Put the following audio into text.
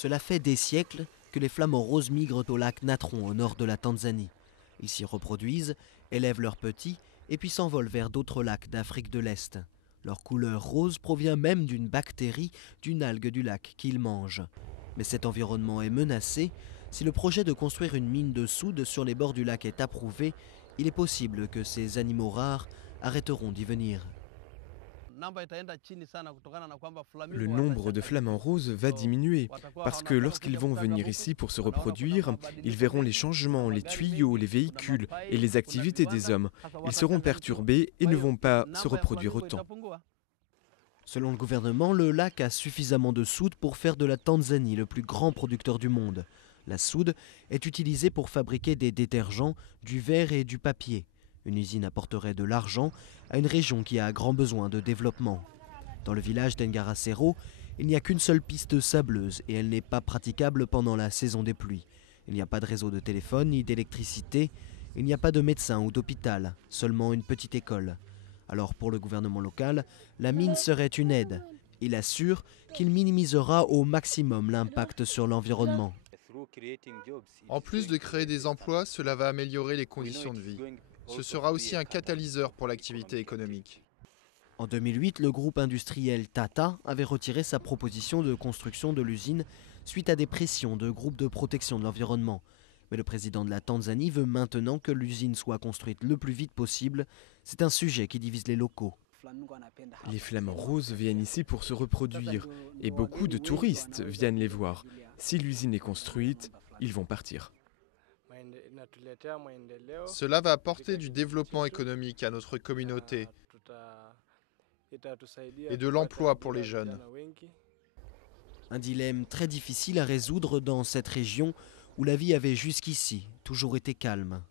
Cela fait des siècles que les flamants roses migrent au lac Natron au nord de la Tanzanie. Ils s'y reproduisent, élèvent leurs petits et puis s'envolent vers d'autres lacs d'Afrique de l'Est. Leur couleur rose provient même d'une bactérie, d'une algue du lac qu'ils mangent. Mais cet environnement est menacé. Si le projet de construire une mine de soude sur les bords du lac est approuvé, il est possible que ces animaux rares arrêteront d'y venir. Le nombre de flamants roses va diminuer, parce que lorsqu'ils vont venir ici pour se reproduire, ils verront les changements, les tuyaux, les véhicules et les activités des hommes. Ils seront perturbés et ne vont pas se reproduire autant. Selon le gouvernement, le lac a suffisamment de soude pour faire de la Tanzanie le plus grand producteur du monde. La soude est utilisée pour fabriquer des détergents, du verre et du papier. Une usine apporterait de l'argent à une région qui a grand besoin de développement. Dans le village d'Engaracero, il n'y a qu'une seule piste sableuse et elle n'est pas praticable pendant la saison des pluies. Il n'y a pas de réseau de téléphone ni d'électricité. Il n'y a pas de médecin ou d'hôpital, seulement une petite école. Alors pour le gouvernement local, la mine serait une aide. Il assure qu'il minimisera au maximum l'impact sur l'environnement. En plus de créer des emplois, cela va améliorer les conditions de vie. Ce sera aussi un catalyseur pour l'activité économique. En 2008, le groupe industriel Tata avait retiré sa proposition de construction de l'usine suite à des pressions de groupes de protection de l'environnement. Mais le président de la Tanzanie veut maintenant que l'usine soit construite le plus vite possible. C'est un sujet qui divise les locaux. Les flamants roses viennent ici pour se reproduire et beaucoup de touristes viennent les voir. Si l'usine est construite, ils vont partir. Cela va apporter du développement économique à notre communauté et de l'emploi pour les jeunes. Un dilemme très difficile à résoudre dans cette région où la vie avait jusqu'ici toujours été calme.